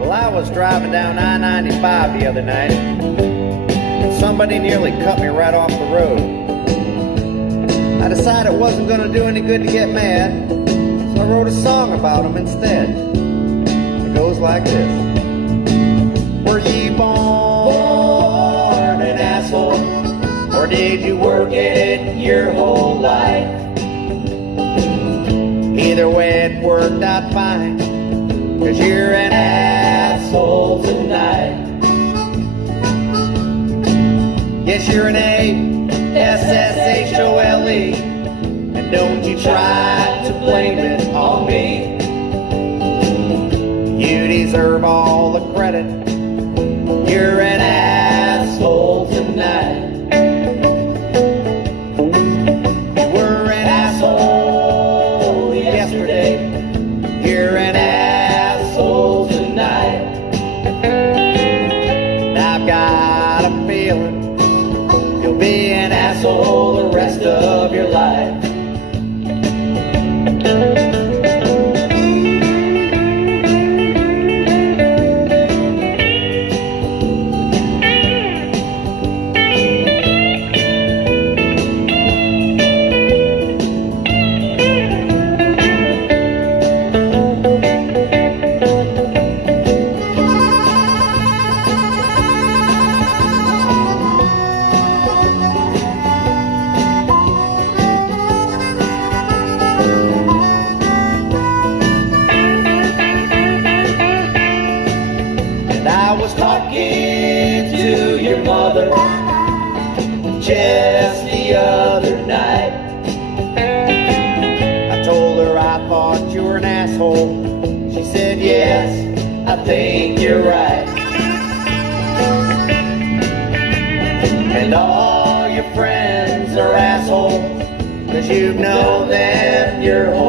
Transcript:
Well, I was driving down I-95 the other night, and somebody nearly cut me right off the road. I decided it wasn't going to do any good to get mad, so I wrote a song about them instead. It goes like this. Were ye born an asshole, or did you work it your whole life? Either way it worked out fine, 'cause you're an asshole tonight. Yes, you're an A-S-S-H-O-L-E, and don't you try to blame it on me. You deserve all the credit. You're an asshole tonight. You were an asshole yesterday. You're an asshole tonight. And I've got a feeling you'll be an asshole the rest of your life. I was talking to your mother just the other night. I told her I thought you were an asshole. She said, yes, I think you're right. And all your friends are assholes, 'cause you've known them your whole